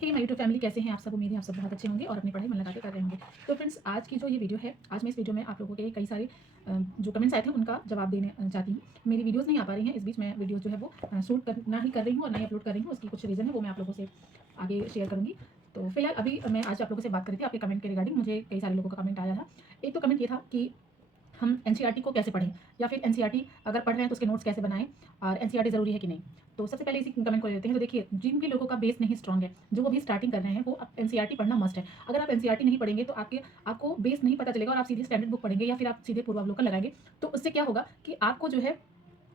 Hey my YouTube family, कैसे हैं आप सब? उम्मीद है आप सब बहुत अच्छे होंगे और अपनी पढ़ाई मन लगा के कर रहे होंगे। तो फ्रेंड्स, आज की जो ये वीडियो है, आज मैं इस वीडियो में आप लोगों के कई सारे जो कमेंट्स आए थे उनका जवाब देने चाहती हूँ। मेरी वीडियोज़ नहीं आ पा रही हैं, इस बीच मैं वीडियो जो है वो शूट करना ही कर रही हूँ और ना ही अपलोड कर रही हूँ। उसकी कुछ रीज़न है, वो मैं आप लोगों से आगे शेयर करूँगी। तो फिलहाल अभी मैं आज आप लोगों से बात कर रही थी आपके कमेंट के रिगार्डिंग। मुझे कई सारे लोगों का कमेंट आया था। एक तो कमेंट ये था कि हम एनसीईआरटी को कैसे पढ़ें, या फिर एनसीईआरटी अगर पढ़ रहे हैं तो उसके नोट्स कैसे बनाएं, और एनसीईआरटी ज़रूरी है कि नहीं। तो सबसे पहले इसी कमेंट को लेते हैं। तो देखिए, जिनके लोगों का बेस नहीं स्ट्रॉन्ग है, जो अभी स्टार्टिंग कर रहे हैं, वो अब एनसीईआरटी पढ़ना मस्ट है। अगर आप एनसीईआरटी नहीं पढ़ेंगे तो आपको बेस नहीं पता चलेगा और आप सीधे स्टैंडर्ड बुक पढ़ेंगे या फिर आप सीधे पूर्वावलोकन लगाएंगे, तो उससे क्या होगा कि आपको जो है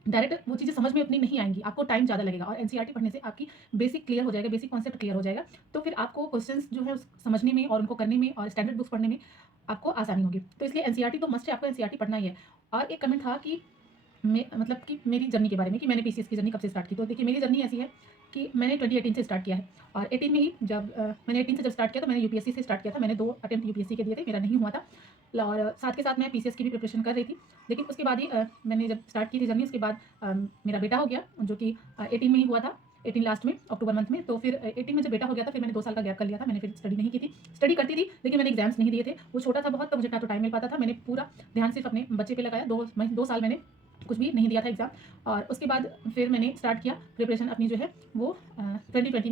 डायरेक्ट वो चीज़ें समझ में उतनी नहीं आएँगी, आपको टाइम ज़्यादा लगेगा। और एनसीईआरटी पढ़ने से आपकी बेसिक क्लियर हो जाएगा, बेसिक कॉन्सेप्ट क्लियर हो जाएगा। तो फिर आपको क्वेश्चंस जो है उस समझने में और उनको करने में और स्टैंडर्ड बुक्स पढ़ने में आपको आसानी होगी। तो इसलिए एनसीईआरटी तो मस्ट है, आपको एनसीईआरटी पढ़ना ही है। और एक कमेंट था कि मतलब कि मेरी जर्नी के बारे में, कि मैंने पीसीएस की जर्नी कब से स्टार्ट की। तो देखिए, मेरी जर्नी ऐसी है कि मैंने 2018 से स्टार्ट किया है। और 18 में ही जब मैंने 18 से जब स्टार्ट किया तो मैंने यूपीएससी से स्टार्ट किया था। मैंने 2 अटेम्प्ट यूपीएससी के दिए थे, मेरा नहीं हुआ था। और साथ के साथ मैं पीसीएस की भी प्रिपरेशन कर रही थी। लेकिन उसके बाद ही मैंने जब स्टार्ट की थी जर्नी, उसके बाद मेरा बेटा हो गया, जो कि 18 में ही हुआ था, 18 लास्ट में, अक्टूबर मंथ में। तो फिर 18 में जब बेटा हो गया था, फिर मैंने 2 साल का गैप कर लिया था। मैंने फिर स्टडी नहीं की थी। स्टडी करती थी लेकिन मैंने एग्जाम्स नहीं दिए थे। वो छोटा था बहुत, तो मुझे ना तो टाइम मिल पाता था। मैंने पूरा ध्यान सिर्फ अपने बच्चे पे लगाया। 2 साल मैंने कुछ भी नहीं दिया था एग्ज़ाम। और उसके बाद फिर मैंने स्टार्ट किया प्रिपरेशन अपनी जो है वो 2020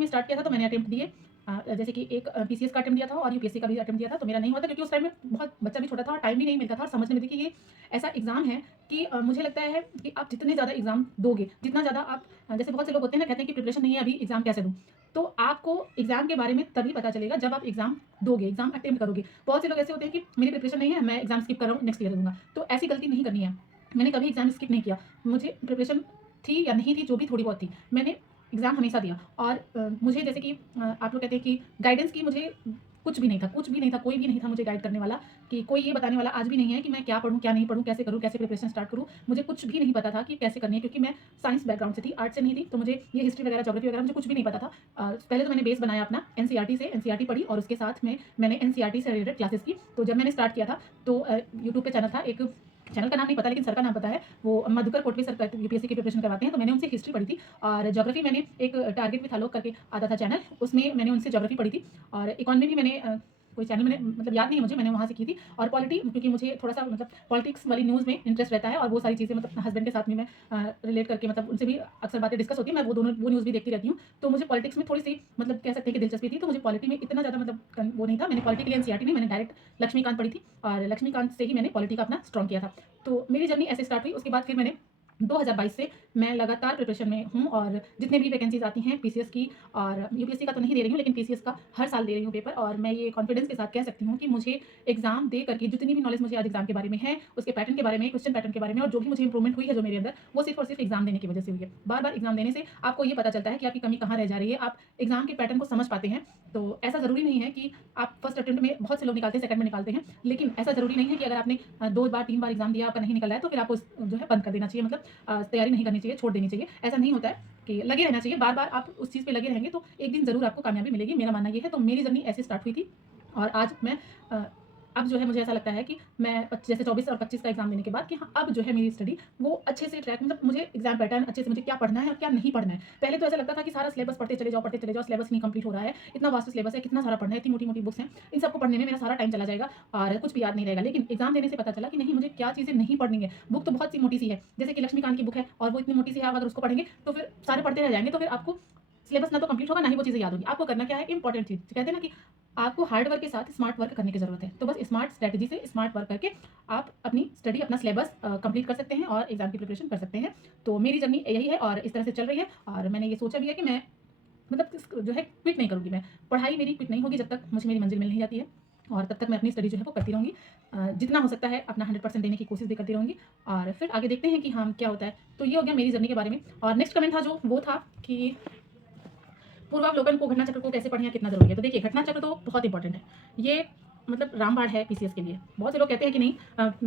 में स्टार्ट किया था। तो मैंने अटेम्प्ट दिए, जैसे कि एक पीसीएस का अटेम्प्ट दिया था और यूपीएससी का भी अटेम्प्ट दिया था। तो मेरा नहीं हुआ था क्योंकि उस टाइम में बहुत बच्चा भी छोटा था और टाइम भी नहीं मिलता था। और समझ में देखिए, ये ऐसा एग्ज़ाम है कि मुझे लगता है कि आप जितने ज़्यादा एग्ज़ाम दोगे, जितना ज़्यादा आप जैसे बहुत से लोग होते हैं ना, कहते हैं कि प्रिपरेशन नहीं है अभी, एग्ज़ाम कैसे दूँ। तो आपको एग्ज़ाम के बारे में तभी पता चलेगा जब आप एग्ज़ाम दोगे, एग्ज़ाम अटेम्प्ट करोगे। बहुत से लोग ऐसे होते हैं कि मेरी प्रिपरेशन नहीं है, मैं एग्ज़ाम स्किप कर रहा हूँ, नेक्स्ट ईयर दूँगा। तो ऐसी गलती नहीं करनी है। मैंने कभी एग्ज़ाम स्किप नहीं किया। मुझे प्रिपरेशन थी या नहीं थी, जो भी थोड़ी बहुत थी, मैंने एग्ज़ाम हमेशा दिया। और मुझे जैसे कि आप लोग कहते हैं कि गाइडेंस की मुझे कुछ भी नहीं था, कुछ भी नहीं था, कोई भी नहीं था मुझे गाइड करने वाला, कि कोई ये बताने वाला आज भी नहीं है कि मैं क्या पढ़ूँ, क्या नहीं पढ़ूँ, कैसे करूँ, कैसे प्रिपरेशन स्टार्ट करूँ। मुझे कुछ भी नहीं पता था कि कैसे करनी है, क्योंकि मैं साइंस बैकग्राउंड से थी, आर्ट से नहीं थी। तो मुझे ये हिस्ट्री वगैरह, ज्योग्राफी वगैरह मुझे कुछ भी नहीं पता था। पहले तो मैंने बेस बनाया अपना एनसीईआरटी से, एनसीईआरटी पढ़ी और उसके साथ में मैंने एनसीईआरटी से रिलेटेड क्लासेस की। तो जब मैंने स्टार्ट किया था तो यूट्यूब पे चैनल था एक, चैनल का नाम नहीं पता लेकिन सर का नाम पता है, वो मधुकर कोटवे सर यूपीएससी की प्रिपरेशन करवाते हैं। तो मैंने उनसे हिस्ट्री पढ़ी थी। और ज्योग्राफी मैंने एक टारगेट विथ आलोक करके आता था चैनल, उसमें मैंने उनसे ज्योग्राफी पढ़ी थी। और इकोनॉमी भी मैंने कोई चैनल मैंने मतलब याद नहीं है मुझे, मैंने वहाँ से की थी। और पॉलिटी, क्योंकि मुझे थोड़ा सा मतलब पॉलिटिक्स वाली न्यूज़ में इंटरेस्ट रहता है और वो सारी चीज़ें मतलब हस्बैंड के साथ में मैं रिलेट करके, मतलब उनसे भी अक्सर बातें डिस्कस होती है, मैं वो न्यूज़ भी देखती रहती हूँ। तो मुझे पॉलिटिक्स में थोड़ी सी मतलब कह सकते हैं कि दिलचस्पी थी। तो मुझे पॉलिटी में इतना ज़्यादा मतलब वो नहीं था। मैंने पॉलिटी के लिए एनसीईआरटी नहीं, मैंने डायरेक्ट लक्ष्मीकांत पढ़ी थी और लक्ष्मीकांत से ही मैंने पॉलिटी का अपना स्ट्रॉन्ग किया था। तो मेरी जर्नी ऐसे स्टार्ट हुई। उसके बाद फिर मैंने 2022 से मैं लगातार प्रिपरेशन में हूँ और जितने भी वैकेंसीज आती हैं पीसीएस की, और यूपीएससी का तो नहीं दे रही हूँ लेकिन पीसीएस का हर साल दे रही हूँ पेपर। और मैं ये कॉन्फिडेंस के साथ कह सकती हूँ कि मुझे एग्जाम दे करके जितनी भी नॉलेज मुझे आज एग्जाम के बारे में है, उसके पैटर्न के बारे में, क्वेश्चन पैटर्न के बारे में, और जो भी मुझे इंप्रूवमेंट हुई है जो मेरे अंदर, वो सिर्फ और सिर्फ एग्जाम देने की वजह से हुई है। बार बार एग्जाम देने से आपको ये पता चलता है कि आपकी कमी कहाँ रह जा रही है, आप एग्जाम के पैटर्न को समझ पाते हैं। तो ऐसा ज़रूरी नहीं है कि आप फर्स्ट अटेम्प्ट में, बहुत से लोग निकालते हैं, सेकंड में निकालते हैं, लेकिन ऐसा ज़रूरी नहीं है कि अगर आपने 2 बार 3 बार एग्जाम दिया, आपका नहीं निकल रहा है, तो फिर आपको जो है बंद कर देना चाहिए, मतलब तैयारी नहीं करनी चाहिए, छोड़ देनी चाहिए। ऐसा नहीं होता है, कि लगे रहना चाहिए। बार बार आप उस चीज़ पे लगे रहेंगे तो एक दिन ज़रूर आपको कामयाबी मिलेगी, मेरा मानना ये है। तो मेरी जर्नी ऐसे स्टार्ट हुई थी। और आज मैं अ, अब जो है मुझे ऐसा लगता है कि मैं जैसे 24 और 25 का एग्जाम देने के बाद, कि हाँ, अब जो है मेरी स्टडी वो अच्छे से ट्रैक, मतलब मुझे एग्जाम पैटर्न अच्छे से, मुझे क्या पढ़ना है और क्या नहीं पढ़ना है। पहले तो ऐसा लगता था कि सारा सिलेबस पढ़ते चले जाओ, सिलेबस नहीं कंप्लीट हो रहा है, इतना वास्ट सिलेबस है, कितना सारा पढ़ना है, इतनी मोटी मोटी बुक्स हैं, इन सबको पढ़ने में मेरा सारा टाइम चला जाएगा और कुछ भी याद नहीं रहेगा। लेकिन एग्जाम देने से पता चला कि नहीं, मुझे क्या चीज़ें नहीं पढ़नी है। बुक तो बहुत सी मोटी सी है, जैसे कि लक्ष्मीकांत की बुक है और वो इतनी मोटी सी है, आप अगर उसको पढ़ेंगे तो फिर सारे पढ़ते रह जाएंगे, तो फिर आपको सिलेबस ना तो कंप्लीट होगा, ना ही वो चीज़ें याद होगी। आपको करना क्या है, इंपॉर्टेंट चीज़ कहते हैं ना कि आपको हार्ड वर्क के साथ स्मार्ट वर्क करने की ज़रूरत है। तो बस स्मार्ट स्ट्रैटेजी से स्मार्ट वर्क करके आप अपनी स्टडी, अपना सिलेबस कंप्लीट कर सकते हैं और एग्जाम की प्रिपरेशन कर सकते हैं। तो मेरी जर्नी यही है और इस तरह से चल रही है। और मैंने ये सोचा भी है कि मैं मतलब जो है क्विट नहीं करूँगी, मैं पढ़ाई मेरी क्विट नहीं होगी जब तक मुझे मेरी मंजिल मिल नहीं जाती है। और तब तक मैं अपनी स्टडी जो है वो करती रहूँगी, जितना हो सकता है अपना 100% देने की कोशिश भी करती रहूँगी। और फिर आगे देखते हैं कि हाँ, क्या होता है। तो ये हो गया मेरी जर्नी के बारे में। और नेक्स्ट कमेंट था जो वो था कि पूर्वावलोकन को, घटना चक्र को कैसे पढ़ें या कितना ज़रूरी है। तो देखिए, घटना चक्र तो बहुत इंपॉर्टेंट है। ये मतलब रामबाण है पीसीएस के लिए। बहुत से लोग कहते हैं कि नहीं,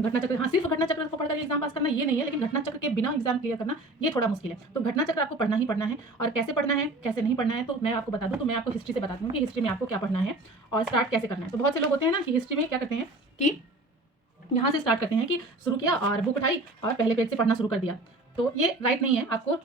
घटना चक्र, हाँ, सिर्फ घटना चक्र को पढ़कर एग्जाम पास करना ये नहीं है, लेकिन घटना चक्र के बिना एग्जाम क्लियर करना ये थोड़ा मुश्किल है। तो घटना चक्र आपको पढ़ना ही पढ़ना है। और कैसे पढ़ना है, कैसे नहीं पढ़ना है, तो मैं आपको बता दूं। तो मैं आपको हिस्ट्री से बताती हूँ कि हिस्ट्री में आपको क्या पढ़ना है और स्टार्ट कैसे करना है। तो बहुत से लोग होते हैं ना कि हिस्ट्री में क्या करते हैं कि यहाँ से स्टार्ट करते हैं कि शुरू किया और बुक उठाई और पहले पेज से पढ़ना शुरू कर दिया। तो ये राइट नहीं है। आपको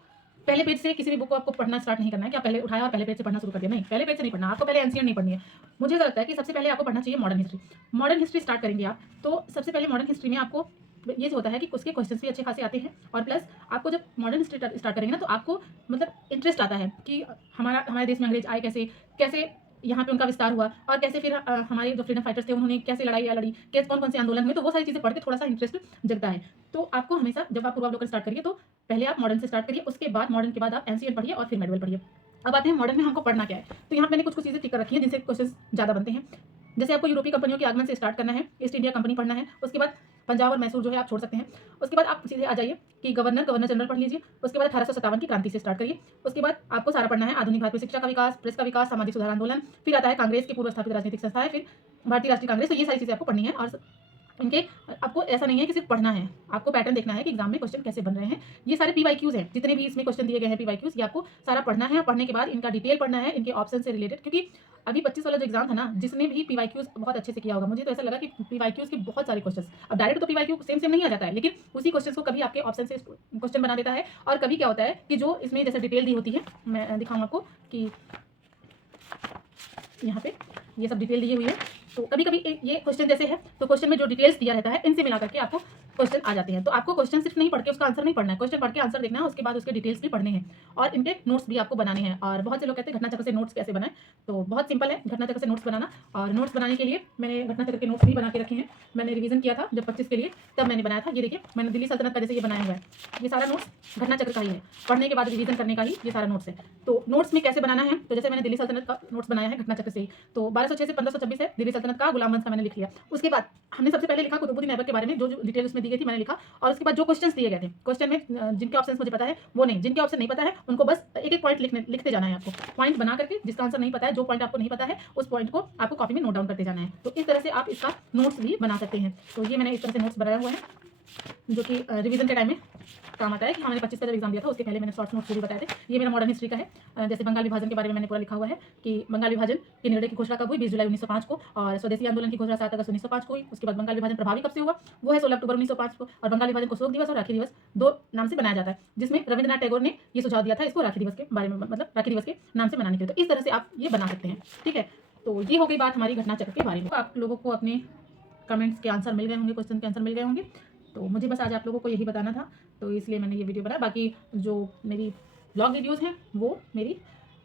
पहले पेज से किसी भी बुक को आपको पढ़ना स्टार्ट नहीं करना है कि आप पहले उठाया और पहले पेज से पढ़ना शुरू कर दिया, नहीं, पहले पेज से नहीं पढ़ना, आपको पहले एनसीईआरटी नहीं पढ़नी है। मुझे ऐसा लगता है कि सबसे पहले आपको पढ़ना चाहिए modern history. Modern history start करेंगे आप, तो सबसे पहले मॉडर्न हिस्ट्री में आपको ये जो होता है कि उसके क्वेश्चंस भी अच्छे खासे आते हैं, और प्लस आपको जब मॉडर्न हिस्ट्री स्टार्ट करेंगे ना, तो आपको मतलब इंटरेस्ट आता है कि हमारे देश में अंग्रेज आए कैसे, कैसे यहाँ पे उनका विस्तार हुआ, और कैसे फिर हमारे जो फ्रीडम फाइटर्स थे उन्होंने कैसे लड़ाई लड़ी, कैसे कौन-कौन से आंदोलन हुए, तो वो सारी चीज़ें पढ़ के थोड़ा-सा इंटरेस्ट जगता है। तो आपको हमेशा जब आप पूर्वावलोकन स्टार्ट करिए, तो पहले आप मॉडर्न से स्टार्ट करिए, उसके बाद मॉडर्न के बाद आप एंशिएंट पढ़िए और फिर मेडिवल पढ़िए। अब आते हैं मॉडर्न में हमको पढ़ना क्या है। तो यहाँ मैंने कुछ-कुछ चीज़ें टिक कर रखी हैं जिनसे क्वेश्चंस ज़्यादा बनते हैं। जैसे आपको यूरोपीय कंपनियों के आगमन से स्टार्ट करना है, ईस्ट इंडिया कंपनी पढ़ना है, उसके बाद पंजाब और मैसूर जो है आप छोड़ सकते हैं। उसके बाद आप सीधे आ जाइए कि गवर्नर जनरल पढ़ लीजिए। उसके बाद 1857 की क्रांति से स्टार्ट करिए। उसके बाद आपको सारा पढ़ना है आधुनिक भारत में शिक्षा का विकास, प्रेस का विकास, सामाजिक सुधार आंदोलन, फिर आता है कांग्रेस की पूर्व स्थापित राजनीतिक संस्थाएं, फिर भारतीय राष्ट्रीय कांग्रेस। तो ये सारी चीज़ें आपको पढ़नी है, और इनके आपको ऐसा नहीं है कि सिर्फ पढ़ना है, आपको पैटर्न देखना है कि एग्जाम में क्वेश्चन कैसे बन रहे हैं। ये सारे पीवाईक्यूज हैं, जितने भी इसमें क्वेश्चन दिए गए हैं पीवाईक्यूज, ये आपको सारा पढ़ना है, और पढ़ने के बाद इनका डिटेल पढ़ना है, इनके ऑप्शन से रिलेटेड। क्योंकि अभी 25 वाला जो एग्जाम था ना, जिसने भी पीवाईक्यूज बहुत अच्छे से किया होगा, मुझे तो ऐसा लगा कि पीवाईक्यूज के बहुत सारे क्वेश्चन, अब डायरेक्ट तो पीवाईक्यू सेम सेम नहीं आ जाता है, लेकिन उसी क्वेश्चन को कभी आपके ऑप्शन से क्वेश्चन बना देता है, और कभी क्या होता है कि जो इसमें जैसे डिटेल दी होती है, मैं दिखाऊँ आपको कि यहाँ पे ये सब डिटेल दी हुई है। तो कभी कभी ये क्वेश्चन जैसे है, तो क्वेश्चन में जो डिटेल्स दिया रहता है, इनसे मिला करके आपको क्वेश्चन आ जाते हैं। तो आपको क्वेश्चन सिर्फ नहीं पढ़ के उसका आंसर नहीं पढ़ना है, क्वेश्चन पढ़ के आंसर देखना है, उसके बाद उसके डिटेल्स भी पढ़ने हैं, और इनके नोट्स भी आपको बनाने हैं। और बहुत से लोग कहते हैं घटनाचक्र से नोट्स कैसे बनाएं, तो बहुत सिंपल है घटनाचक्र से नोट्स बनाना। और नोट्स बनाने के लिए मैंने घटनाचक्र के नोट्स भी बना के रखे हैं। मैंने रिवीजन किया था जब 25 के लिए, तब मैंने बनाया था। ये देखिए, मैंने दिल्ली सल्तनत का जैसे ये बनाया हुआ है, ये सारा नोट्स घटनाचक्र का ही है, पढ़ने के बाद रिवीजन करने का ही ये सारा नोट्स है। तो नोट्स में कैसे बनाना है, तो जैसे मैंने दिल्ली सल्तनत का नोट्स बनाया है घटनाचक्र से ही, तो 1206 से 1526 है दिल्ली सल्तनत का, गुलाम वंश का मैंने लिख लिया। उसके बाद हमने सबसे पहले लिखा कुतुबुद्दीन ऐबक के बारे में, जो जो डिटेल उसमें दी गई थी मैंने लिखा। और उसके बाद जो क्वेश्चंस दिए गए थे, क्वेश्चन में जिनके ऑप्शंस मुझे पता है वो नहीं, जिनके ऑप्शन नहीं पता है उनको बस एक एक पॉइंट लिखते जाना है। आपको पॉइंट बना करके, जिसका आंसर नहीं पता है, जो पॉइंट आपको नहीं पता है, उस पॉइंट को आपको कॉपी में नोट डाउन करते जाना है। तो इस तरह से आप इसका नोट्स भी बना सकते हैं। तो ये मैंने इस तरह से नोट्स बनाया हुआ है, जो कि रिवीजन के टाइम में काम आता है। कि हमने 25 का जब एग्जाम दिया था, उसके पहले मैंने शॉर्ट नोट्स भी बताए थे। ये मेरा मॉडर्न हिस्ट्री का है। जैसे बंगाल विभाजन के बारे में मैंने पूरा लिखा हुआ है कि बंगाल विभाजन के निर्णय की घोषणा कब हुई, 20 जुलाई 1905 को, और स्वदेशी आंदोलन की घोषणा 7 अगस्त 1905 को हुई। उसके बाद बंगाल विभाजन प्रभावी कब से हुआ, वो है 16 अक्टूबर 1905 को। और बंगाल विभाजन को शोक दिवस और राखी दिवस दो नाम से बनाया जाता है, जिसमें रविंद्रनाथ टैगोर ने ये सुझाव दिया था इसको राखी दिवस के बारे में, मतलब राखी दिवस के नाम से मनाने के लिए। तो इस तरह से आप ये बना सकते हैं, ठीक है। तो ये हो गई बात हमारी घटनाचक्र के बारे में। आप लोगों को अपने कमेंट्स के आंसर मिल गए होंगे, क्वेश्चन के आंसर मिल गए होंगे। तो मुझे बस आज आप लोगों को यही बताना था, तो इसलिए मैंने ये वीडियो बनाया। बाकी जो मेरी ब्लॉग वीडियोज़ हैं वो मेरी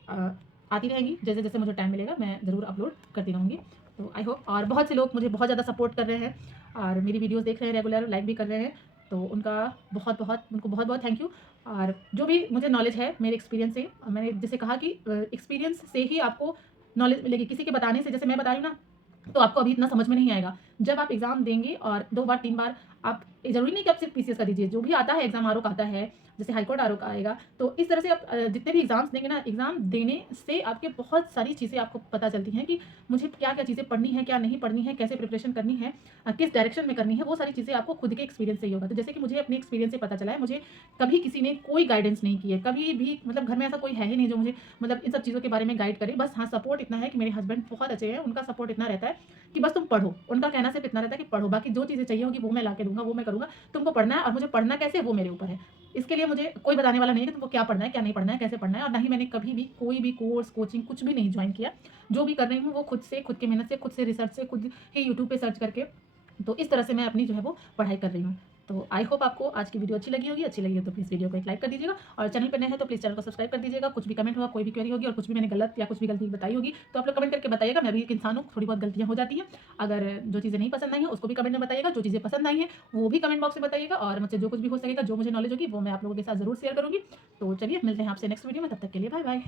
आती रहेंगी, जैसे जैसे मुझे टाइम मिलेगा मैं ज़रूर अपलोड करती रहूँगी। तो आई होप, और बहुत से लोग मुझे बहुत ज़्यादा सपोर्ट कर रहे हैं और मेरी वीडियोज़ देख रहे हैं रेगुलर, लाइक भी कर रहे हैं, तो उनका उनको बहुत बहुत थैंक यू। और जो भी मुझे नॉलेज है मेरे एक्सपीरियंस से, मैंने जैसे कहा कि एक्सपीरियंस से ही आपको नॉलेज मिलेगी, किसी के बताने से, जैसे मैं बता रही हूँ ना, तो आपको अभी इतना समझ में नहीं आएगा। जब आप एग्ज़ाम देंगे और 2 बार 3 बार, आप ज़रूरी नहीं कि आप सिर्फ पीसीएस का दीजिए, जो भी आता है एग्ज़ाम, आरओ का आता है, जैसे हाईकोर्ट आरओ का आएगा, तो इस तरह से आप जितने भी एग्ज़ाम्स देंगे ना, एग्ज़ाम देने से आपके बहुत सारी चीज़ें आपको पता चलती हैं कि मुझे क्या-क्या चीज़ें पढ़नी है, क्या नहीं पढ़नी है, कैसे प्रिपरेशन करनी है, किस डायरेक्शन में करनी है, वो सारी चीज़ें आपको खुद के एक्सपीरियंस से ही होगा। तो जैसे कि मुझे अपने एक्सपीरियंस से पता चला है, मुझे कभी किसी ने कोई गाइडेंस नहीं की है, कभी भी, मतलब घर में ऐसा कोई है ही नहीं जो मुझे मतलब इन सब चीज़ों के बारे में गाइड करे। बस हाँ, सपोर्ट इतना है कि मेरे हस्बैंड बहुत अच्छे हैं, उनका सपोर्ट इतना रहता है कि बस तुम पढ़ो। उनका कहना सिर्फ इतना रहता है कि पढ़ो, बाकी जो चीज़ें चाहिए होगी वो मैं ला के दूँगा, वो मैं करूँगा, तुमको पढ़ना है, और मुझे पढ़ना कैसे है वो मेरे ऊपर है। इसके लिए मुझे कोई बताने वाला नहीं है कि तुमको क्या पढ़ना है, क्या नहीं पढ़ना है, कैसे पढ़ना है। और ना ही मैंने कभी भी कोई भी कोर्स, कोचिंग कुछ भी नहीं जॉइन किया। जो भी कर रही हूँ वो खुद से, खुद की मेहनत से, खुद से रिसर्च से, खुद ही यूट्यूब पे सर्च करके, तो इस तरह से मैं अपनी जो है वो पढ़ाई कर रही हूँ। तो आई होप आपको आज की वीडियो अच्छी लगी होगी। अच्छी लगी हो तो प्लीज़ वीडियो को एक लाइक कर दीजिएगा, और चैनल पर नए हैं तो प्लीज़ चैनल को सब्सक्राइब कर दीजिएगा। कुछ भी कमेंट होगा, कोई भी क्वेरी होगी, और कुछ भी मैंने गलत या कुछ भी गलती बताई होगी, तो आप लोग कमेंट करके बताइएगा। मैं भी एक इंसान हूँ, थोड़ी बहुत गलतियाँ हो जाती हैं। अगर जो चीज़ें नहीं पसंद आई हैं उसको भी कमेंट में बताइएगा, जो चीज़ें पसंद आई हैं वो भी कमेंट बॉक्स में बताइएगा, और मुझसे जो कुछ भी हो सकेगा, जो मुझे नॉलेज होगी वो मैं आप लोगों के साथ ज़रूर शेयर करूँगी। तो चलिए, मिलते हैं आपसे नेक्स्ट वीडियो में, तब तक के लिए बाय बाय।